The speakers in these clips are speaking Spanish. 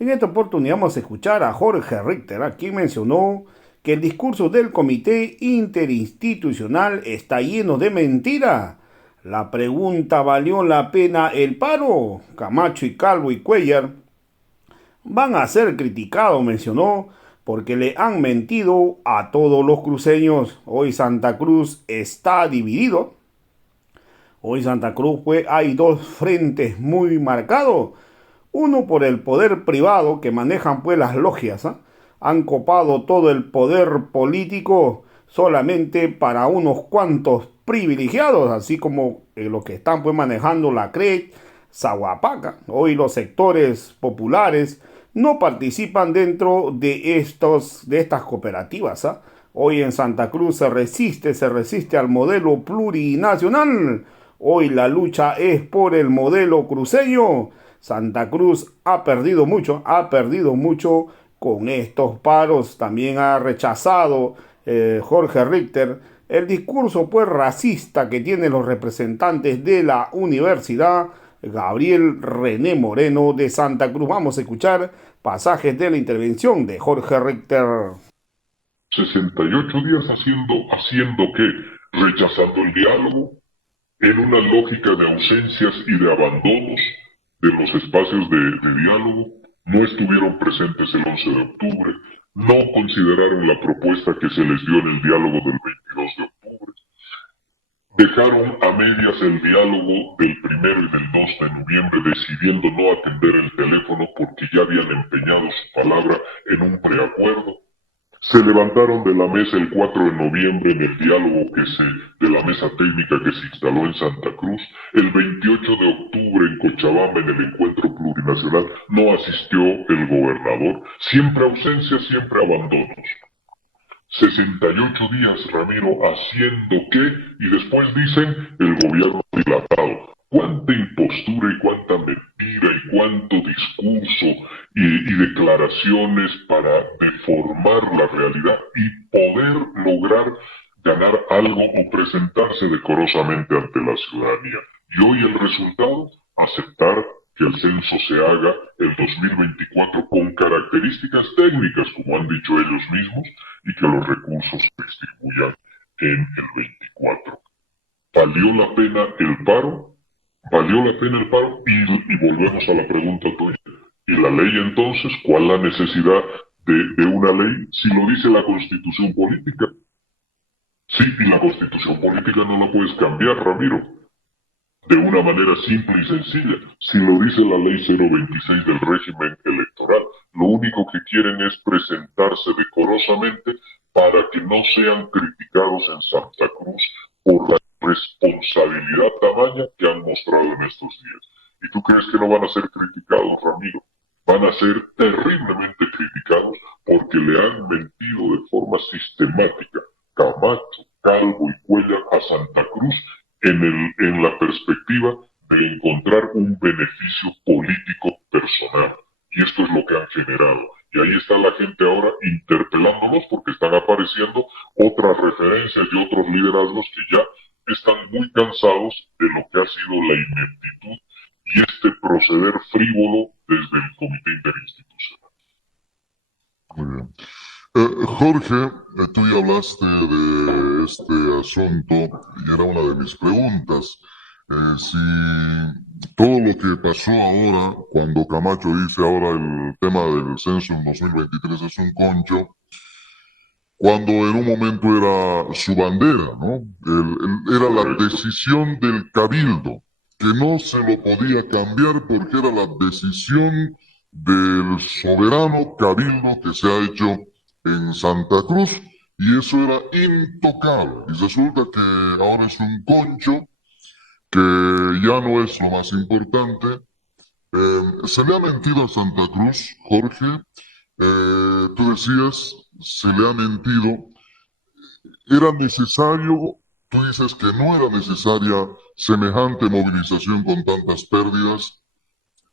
En esta oportunidad vamos a escuchar a Jorge Richter, quien mencionó que el discurso del Comité Interinstitucional está lleno de mentira. La pregunta: ¿valió la pena el paro? Camacho y Calvo y Cuellar van a ser criticados, mencionó, porque le han mentido a todos los cruceños. Hoy Santa Cruz está dividido. Hoy Santa Cruz hay dos frentes muy marcados. Uno por el poder privado que manejan las logias. Han copado todo el poder político solamente para unos cuantos privilegiados, así como los que están manejando la CRE, Zaguapaca. Hoy los sectores populares no participan dentro de estas cooperativas. Hoy en Santa Cruz se resiste al modelo plurinacional. Hoy la lucha es por el modelo cruceño. Santa Cruz ha perdido mucho con estos paros. También ha rechazado Jorge Richter el discurso racista que tienen los representantes de la Universidad Gabriel René Moreno de Santa Cruz. Vamos a escuchar pasajes de la intervención de Jorge Richter. 68 días haciendo qué, rechazando el diálogo, en una lógica de ausencias y de abandonos de los espacios de diálogo. No estuvieron presentes el 11 de octubre, no consideraron la propuesta que se les dio en el diálogo del 22 de octubre, dejaron a medias el diálogo del 1 y del 2 de noviembre, decidiendo no atender el teléfono porque ya habían empeñado su palabra en un preacuerdo. Se levantaron de la mesa el 4 de noviembre en el diálogo de la mesa técnica que se instaló en Santa Cruz. El 28 de octubre en Cochabamba, en el encuentro plurinacional, no asistió el gobernador. Siempre ausencia, siempre abandonos. 68 días, Ramiro, haciendo qué, y después dicen el gobierno dilatado. Cuánta impostura y cuánta mentira y cuánto discurso y declaraciones para deformar la realidad y poder lograr ganar algo o presentarse decorosamente ante la ciudadanía. Y hoy el resultado, aceptar que el censo se haga el 2024 con características técnicas, como han dicho ellos mismos, y que los recursos se distribuyan en el 24. ¿Valió la pena el paro? ¿Valió la pena el paro? Y volvemos a la pregunta tuya. ¿Y la ley entonces? ¿Cuál la necesidad de una ley si lo dice la Constitución política? Sí, y la Constitución política no la puedes cambiar, Ramiro, de una manera simple y sencilla. Si lo dice la ley 026 del régimen electoral, lo único que quieren es presentarse decorosamente para que no sean criticados en Santa Cruz por la responsabilidad tamaña que han mostrado en estos días. ¿Y tú crees que no van a ser criticados, Ramiro? Van a ser terriblemente criticados porque le han mentido de forma sistemática Camacho, Calvo y Cuellar a Santa Cruz en la perspectiva de encontrar un beneficio político personal. Y esto es lo que han generado. Y ahí está la gente ahora interpelándonos porque están apareciendo otras referencias y otros liderazgos que ya están muy cansados de lo que ha sido la ineptitud y este proceder frívolo desde el Comité Interinstitucional. Muy bien. Jorge, tú ya hablaste de este asunto y era una de mis preguntas. Si todo lo que pasó ahora, cuando Camacho dice ahora el tema del censo en 2023 es un concho, cuando en un momento era su bandera, ¿no? Era la decisión del cabildo, que no se lo podía cambiar porque era la decisión del soberano cabildo que se ha hecho en Santa Cruz, y eso era intocable. Y resulta que ahora es un concho, que ya no es lo más importante. Se le ha mentido a Santa Cruz, Jorge. Tú decías, se le ha mentido. ¿Era necesario? Tú dices que no era necesaria semejante movilización con tantas pérdidas.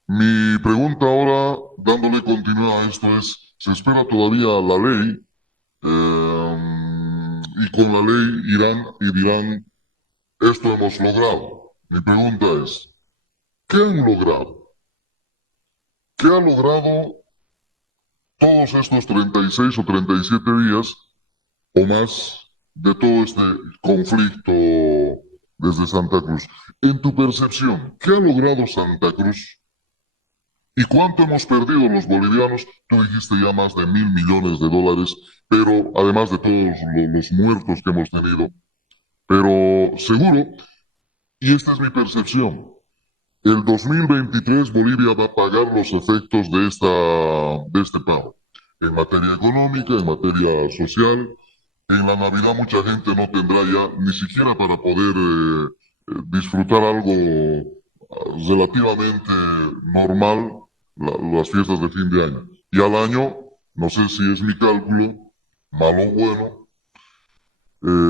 Mi pregunta ahora, dándole continuidad a esto, es, ¿se espera todavía la ley? Y con la ley irán y dirán, esto hemos logrado. Mi pregunta es, ¿qué han logrado? ¿Qué ha logrado todos estos 36 o 37 días o más de todo este conflicto desde Santa Cruz. En tu percepción, ¿qué ha logrado Santa Cruz? ¿Y cuánto hemos perdido los bolivianos? Tú dijiste ya más de $1.000 millones, pero además de todos los muertos que hemos tenido. Pero seguro, y esta es mi percepción, el 2023 Bolivia va a pagar los efectos de este pago. En materia económica, en materia social. En la Navidad mucha gente no tendrá ya ni siquiera para poder disfrutar algo relativamente normal, las fiestas de fin de año. Y al año, no sé si es mi cálculo, malo o bueno,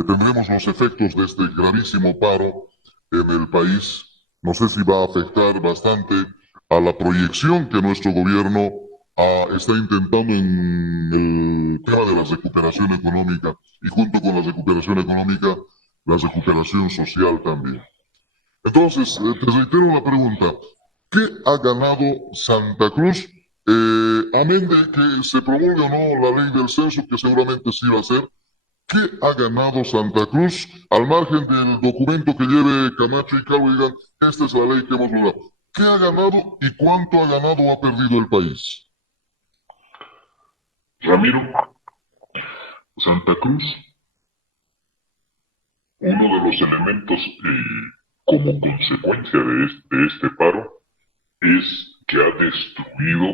tendremos los efectos de este gravísimo paro en el país. No sé si va a afectar bastante a la proyección que nuestro gobierno está intentando en el tema de la recuperación económica y junto con la recuperación económica, la recuperación social también. Entonces, te reitero la pregunta, ¿qué ha ganado Santa Cruz? Amén de que se promulgue o no la ley del censo, que seguramente sí va a ser, ¿qué ha ganado Santa Cruz al margen del documento que lleve Camacho y Calvo y digan, esta es la ley que hemos logrado? ¿Qué ha ganado y cuánto ha ganado o ha perdido el país? Ramiro, Santa Cruz, uno de los elementos como consecuencia de este paro es que ha destruido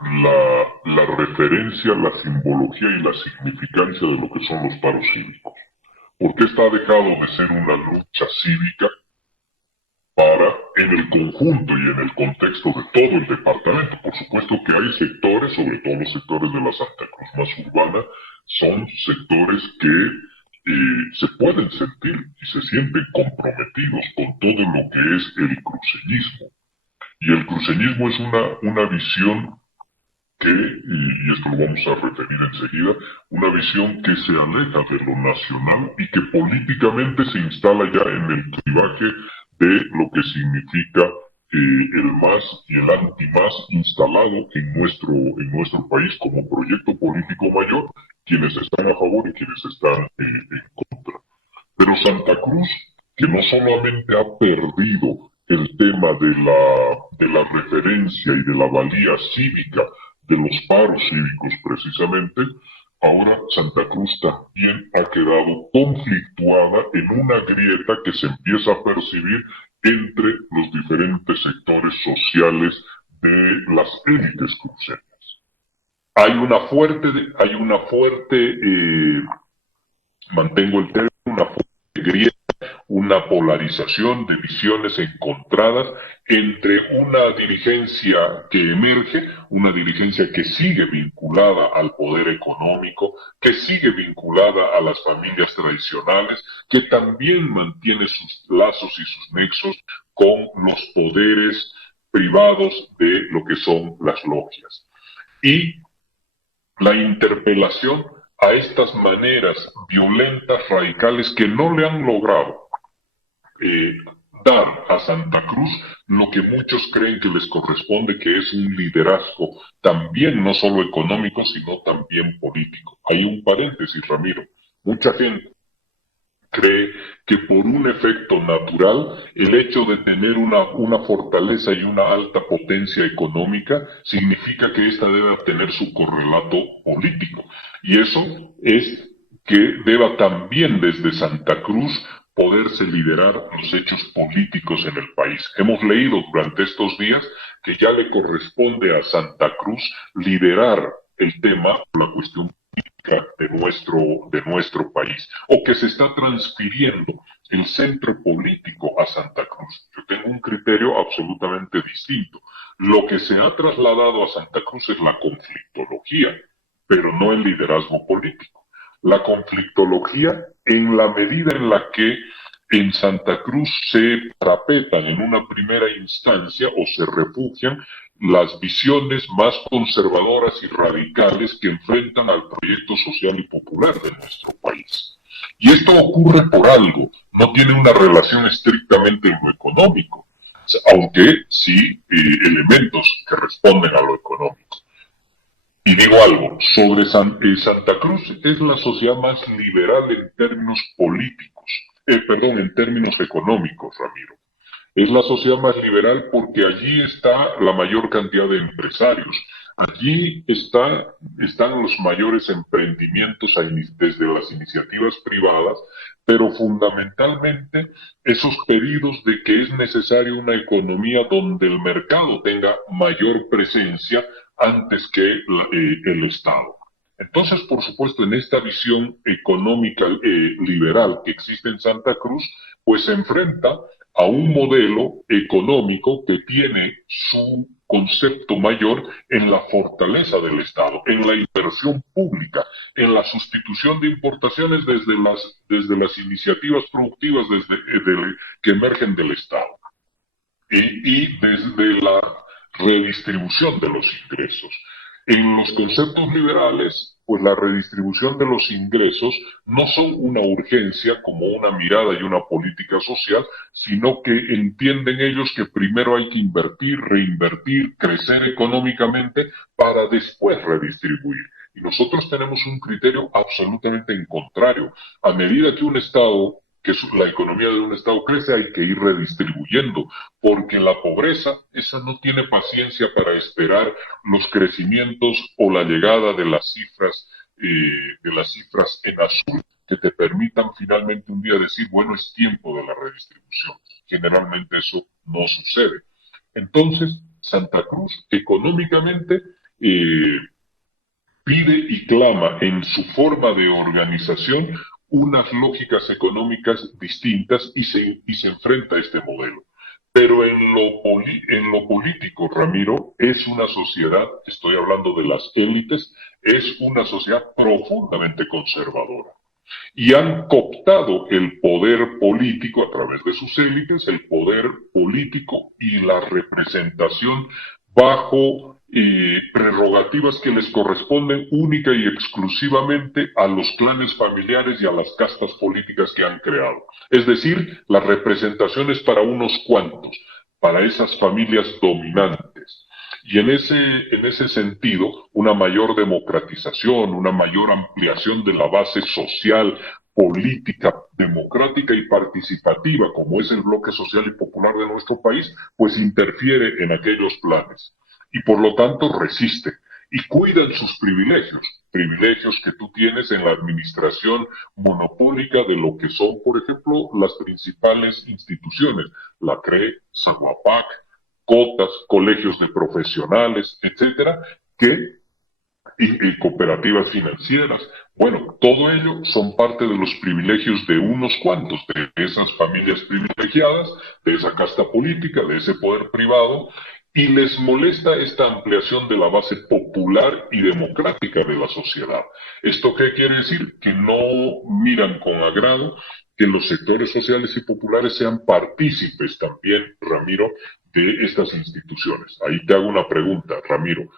la referencia, la simbología y la significancia de lo que son los paros cívicos. Porque esta ha dejado de ser una lucha cívica para, en el conjunto y en el contexto de todo el departamento. Por supuesto que hay sectores, sobre todo los sectores de la Santa Cruz más urbana, son sectores que se pueden sentir y se sienten comprometidos con todo lo que es el cruceñismo. Y el cruceñismo es una visión que, y esto lo vamos a referir enseguida, una visión que se aleja de lo nacional y que políticamente se instala ya en el clivaje de lo que significa el más y el anti-más instalado en nuestro país como proyecto político mayor, quienes están a favor y quienes están en contra. Pero Santa Cruz, que no solamente ha perdido el tema de la referencia y de la valía cívica de los paros cívicos precisamente, ahora Santa Cruz también ha quedado conflictuada en una grieta que se empieza a percibir entre los diferentes sectores sociales de las élites cruceñas. Hay una fuerte, mantengo el término, una fuerte grieta, una polarización de visiones encontradas entre una dirigencia que emerge, una dirigencia que sigue vinculada al poder económico, que sigue vinculada a las familias tradicionales, que también mantiene sus lazos y sus nexos con los poderes privados de lo que son las logias. Y la interpelación a estas maneras violentas, radicales, que no le han logrado dar a Santa Cruz lo que muchos creen que les corresponde, que es un liderazgo también no solo económico, sino también político. Hay un paréntesis, Ramiro. Mucha gente cree que por un efecto natural, el hecho de tener una fortaleza y una alta potencia económica significa que ésta debe tener su correlato político. Y eso es que deba también desde Santa Cruz poderse liderar los hechos políticos en el país. Hemos leído durante estos días que ya le corresponde a Santa Cruz liderar el tema, la cuestión de nuestro país, o que se está transfiriendo el centro político a Santa Cruz. Yo tengo un criterio absolutamente distinto. Lo que se ha trasladado a Santa Cruz es la conflictología, pero no el liderazgo político. La conflictología, en la medida en la que en Santa Cruz se parapetan en una primera instancia o se refugian las visiones más conservadoras y radicales que enfrentan al proyecto social y popular de nuestro país. Y esto ocurre por algo, no tiene una relación estrictamente en lo económico, aunque sí elementos que responden a lo económico. Y digo algo sobre Santa Cruz es la sociedad más liberal en términos políticos, en términos económicos, Ramiro. Es la sociedad más liberal porque allí está la mayor cantidad de empresarios. Allí están los mayores emprendimientos desde las iniciativas privadas, pero fundamentalmente esos pedidos de que es necesaria una economía donde el mercado tenga mayor presencia antes que el Estado. Entonces, por supuesto, en esta visión económica liberal que existe en Santa Cruz, pues se enfrenta a un modelo económico que tiene su concepto mayor en la fortaleza del Estado, en la inversión pública, en la sustitución de importaciones desde las iniciativas productivas que emergen del Estado y desde la redistribución de los ingresos. En los conceptos liberales, pues la redistribución de los ingresos no son una urgencia como una mirada y una política social, sino que entienden ellos que primero hay que invertir, reinvertir, crecer económicamente para después redistribuir. Y nosotros tenemos un criterio absolutamente en contrario. A medida que un Estado la economía de un Estado crece, hay que ir redistribuyendo, porque la pobreza, esa no tiene paciencia para esperar los crecimientos o la llegada de las cifras en azul que te permitan finalmente un día decir, bueno, es tiempo de la redistribución. Generalmente eso no sucede. Entonces, Santa Cruz económicamente pide y clama en su forma de organización unas lógicas económicas distintas y se enfrenta a este modelo. Pero en lo político, Ramiro, es una sociedad, estoy hablando de las élites, es una sociedad profundamente conservadora. Y han cooptado el poder político a través de sus élites, el poder político y la representación bajo prerrogativas que les corresponden única y exclusivamente a los clanes familiares y a las castas políticas que han creado. Es decir, la representación es para unos cuantos, para esas familias dominantes. Y en ese sentido, una mayor democratización, una mayor ampliación de la base social, política, democrática y participativa, como es el bloque social y popular de nuestro país, pues interfiere en aquellos planes. Y por lo tanto resiste y cuidan sus privilegios que tú tienes en la administración monopólica de lo que son, por ejemplo, las principales instituciones, la CRE, Zaguapac, cotas, colegios de profesionales, etcétera, y cooperativas financieras. Bueno, todo ello son parte de los privilegios de unos cuantos, de esas familias privilegiadas, de esa casta política, de ese poder privado, y les molesta esta ampliación de la base popular y democrática de la sociedad. ¿Esto qué quiere decir? Que no miran con agrado que los sectores sociales y populares sean partícipes también, Ramiro, de estas instituciones. Ahí te hago una pregunta, Ramiro.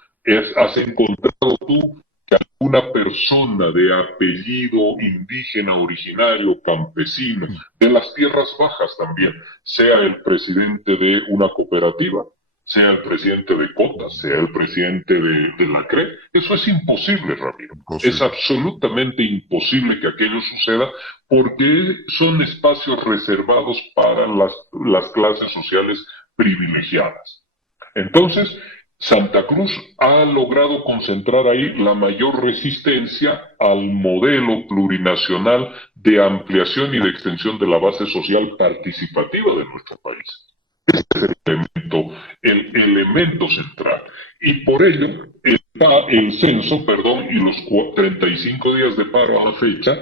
¿Has encontrado tú que alguna persona de apellido indígena, originario, campesino, de las tierras bajas también, sea el presidente de una cooperativa, sea el presidente de cotas, sea el presidente de la CRE? Eso es imposible, Ramiro. Es absolutamente imposible que aquello suceda porque son espacios reservados para las clases sociales privilegiadas. Entonces, Santa Cruz ha logrado concentrar ahí la mayor resistencia al modelo plurinacional de ampliación y de extensión de la base social participativa de nuestro país. Este es el elemento central. Y por ello, el censo, y los 35 días de paro a la fecha,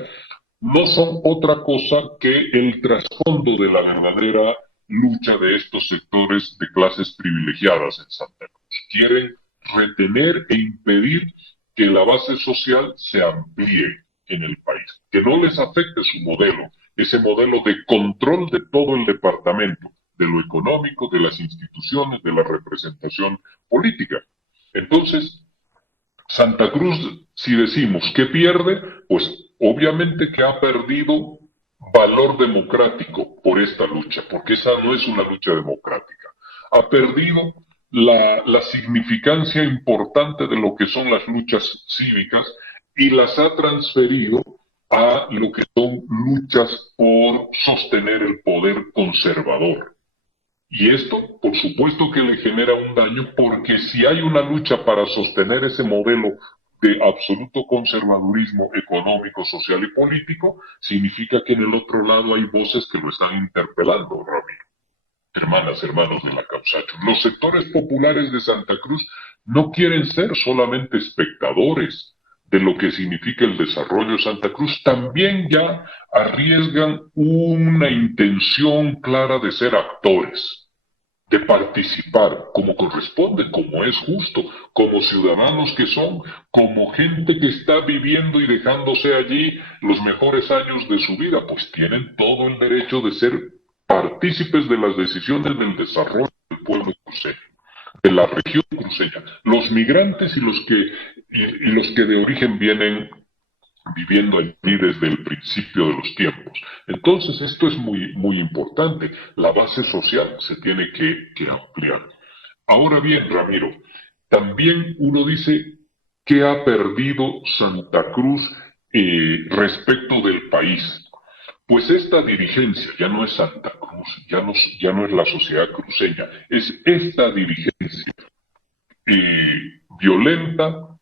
no son otra cosa que el trasfondo de la verdadera lucha de estos sectores de clases privilegiadas en Santa Cruz. Quieren retener e impedir que la base social se amplíe en el país, que no les afecte su modelo, ese modelo de control de todo el departamento, de lo económico, de las instituciones, de la representación política. Entonces, Santa Cruz, si decimos que pierde, pues obviamente que ha perdido valor democrático por esta lucha, porque esa no es una lucha democrática. Ha perdido la significancia importante de lo que son las luchas cívicas y las ha transferido a lo que son luchas por sostener el poder conservador. Y esto, por supuesto que le genera un daño, porque si hay una lucha para sostener ese modelo de absoluto conservadurismo económico, social y político, significa que en el otro lado hay voces que lo están interpelando, Ramiro. Hermanas, hermanos de la Capsacho, los sectores populares de Santa Cruz no quieren ser solamente espectadores de lo que significa el desarrollo de Santa Cruz, también ya arriesgan una intención clara de ser actores, de participar como corresponde, como es justo, como ciudadanos que son, como gente que está viviendo y dejándose allí los mejores años de su vida, pues tienen todo el derecho de ser partícipes de las decisiones del desarrollo del pueblo cruceño, de la región cruceña, los migrantes y los que de origen vienen viviendo allí desde el principio de los tiempos. Entonces esto es muy importante. La base social se tiene que ampliar. Ahora bien, Ramiro, también uno dice que ha perdido Santa Cruz respecto del país. Pues esta dirigencia ya no es Santa Cruz, ya no es la sociedad cruceña, es esta dirigencia violenta,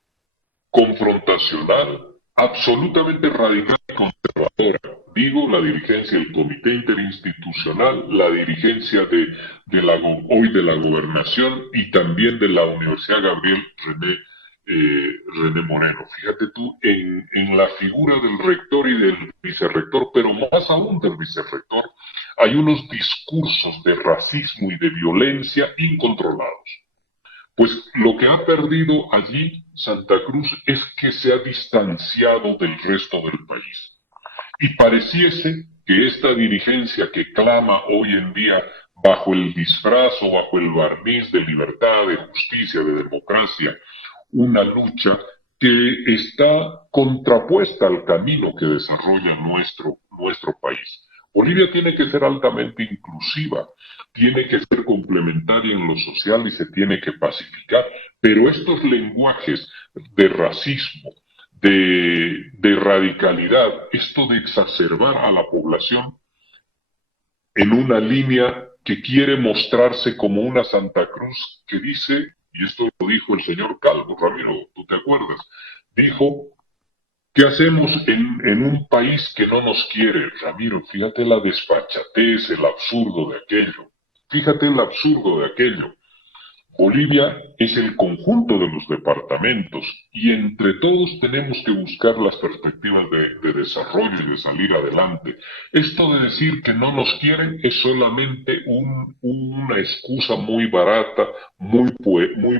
confrontacional, absolutamente radical y conservadora. Digo, la dirigencia del Comité Interinstitucional, la dirigencia hoy de la Gobernación y también de la Universidad Gabriel René Moreno. Fíjate tú, en la figura del rector y del vicerrector, pero más aún del vicerrector, hay unos discursos de racismo y de violencia incontrolados. Pues lo que ha perdido allí Santa Cruz es que se ha distanciado del resto del país. Y pareciese que esta dirigencia que clama hoy en día bajo el disfraz o bajo el barniz de libertad, de justicia, de democracia, una lucha que está contrapuesta al camino que desarrolla nuestro país. Bolivia tiene que ser altamente inclusiva, tiene que ser complementaria en lo social y se tiene que pacificar, pero estos lenguajes de racismo, de radicalidad, esto de exacerbar a la población en una línea que quiere mostrarse como una Santa Cruz que dice, y esto lo dijo el señor Calvo, Ramiro, ¿tú te acuerdas? Dijo, ¿qué hacemos en un país que no nos quiere? Ramiro, fíjate la desfachatez, el absurdo de aquello. Fíjate el absurdo de aquello. Bolivia es el conjunto de los departamentos y entre todos tenemos que buscar las perspectivas de desarrollo y de salir adelante. Esto de decir que no nos quieren es solamente una excusa muy barata, muy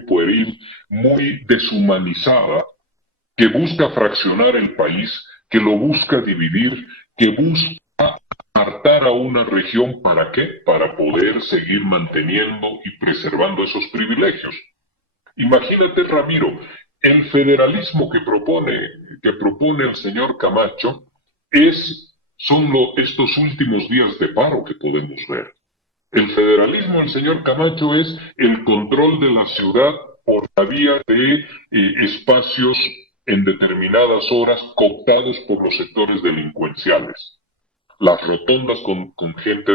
pueril, muy deshumanizada, que busca fraccionar el país, que lo busca dividir, que busca apartar a una región. ¿Para qué? Para poder seguir manteniendo y preservando esos privilegios. Imagínate, Ramiro, el federalismo que propone el señor Camacho son estos últimos días de paro que podemos ver. El federalismo del señor Camacho es el control de la ciudad por la vía de espacios en determinadas horas cooptados por los sectores delincuenciales. Las rotondas con gente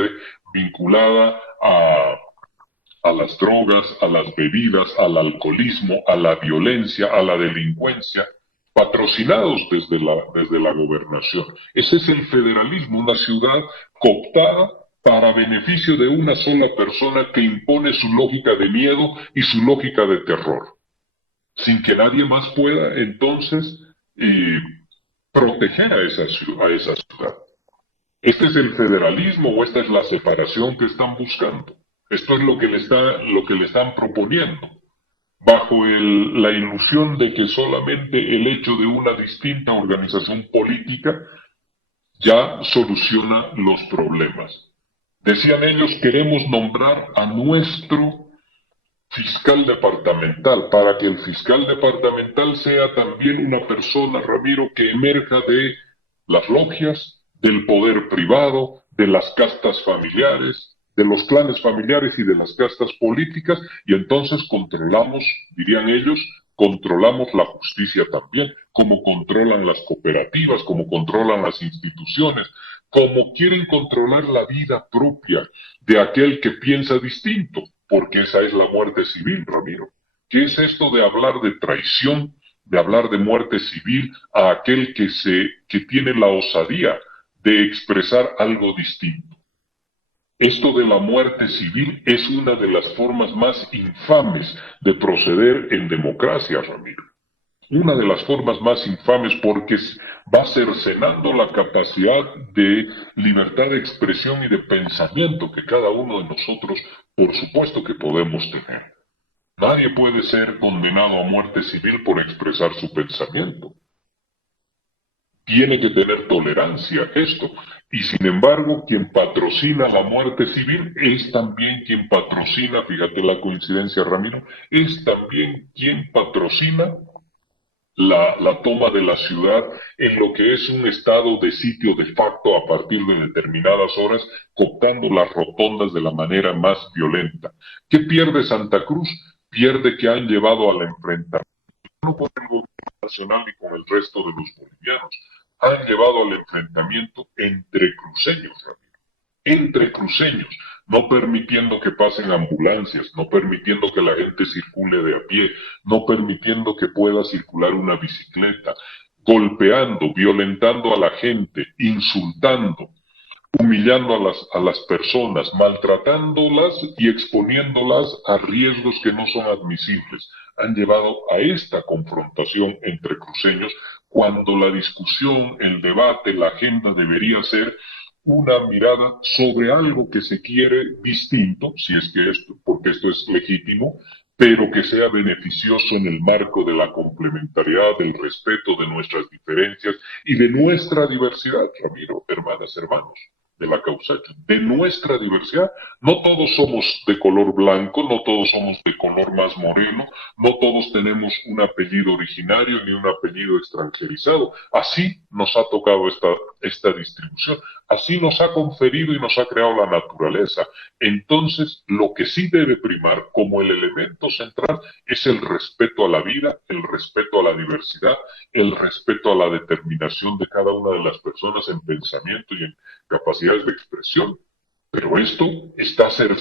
vinculada a las drogas, a las bebidas, al alcoholismo, a la violencia, a la delincuencia, patrocinados desde la gobernación. Ese es el federalismo, una ciudad cooptada para beneficio de una sola persona que impone su lógica de miedo y su lógica de terror, sin que nadie más pueda entonces proteger a esa ciudad. ¿Este es el federalismo o esta es la separación que están buscando? Esto es lo que le están proponiendo, bajo la ilusión de que solamente el hecho de una distinta organización política ya soluciona los problemas. Decían ellos, queremos nombrar a nuestro fiscal departamental, para que el fiscal departamental sea también una persona, Ramiro, que emerja de las logias, del poder privado, de las castas familiares, de los clanes familiares y de las castas políticas, y entonces controlamos, dirían ellos, controlamos la justicia también, como controlan las cooperativas, como controlan las instituciones, como quieren controlar la vida propia de aquel que piensa distinto, porque esa es la muerte civil, Ramiro. ¿Qué es esto de hablar de traición, de hablar de muerte civil a aquel que tiene la osadía de expresar algo distinto? Esto de la muerte civil es una de las formas más infames de proceder en democracia, Ramiro. Una de las formas más infames porque va cercenando la capacidad de libertad de expresión y de pensamiento que cada uno de nosotros, por supuesto que podemos tener. Nadie puede ser condenado a muerte civil por expresar su pensamiento. Tiene que tener tolerancia esto. Y sin embargo, quien patrocina la muerte civil es también quien patrocina, fíjate la coincidencia, Ramiro, es también quien patrocina la toma de la ciudad en lo que es un estado de sitio de facto a partir de determinadas horas, cooptando las rotondas de la manera más violenta. ¿Qué pierde Santa Cruz? Pierde que han llevado al enfrentamiento no con el gobierno nacional ni con el resto de los bolivianos, han llevado al enfrentamiento entre cruceños, Ramiro, entre cruceños, no permitiendo que pasen ambulancias, no permitiendo que la gente circule de a pie, no permitiendo que pueda circular una bicicleta, golpeando, violentando a la gente, insultando, humillando a las personas, maltratándolas y exponiéndolas a riesgos que no son admisibles. Han llevado a esta confrontación entre cruceños cuando la discusión, el debate, la agenda debería ser una mirada sobre algo que se quiere distinto, si es que esto, porque esto es legítimo, pero que sea beneficioso en el marco de la complementariedad, del respeto de nuestras diferencias y de nuestra diversidad, Ramiro, hermanas, hermanos de la Causacha, de nuestra diversidad. No todos somos de color blanco, no todos somos de color más moreno, no todos tenemos un apellido originario ni un apellido extranjerizado. Así nos ha tocado esta distribución, así nos ha conferido y nos ha creado la naturaleza. Entonces, lo que sí debe primar como el elemento central es el respeto a la vida, el respeto a la diversidad, el respeto a la determinación de cada una de las personas en pensamiento y en capacidades de expresión. Pero esto está cercenado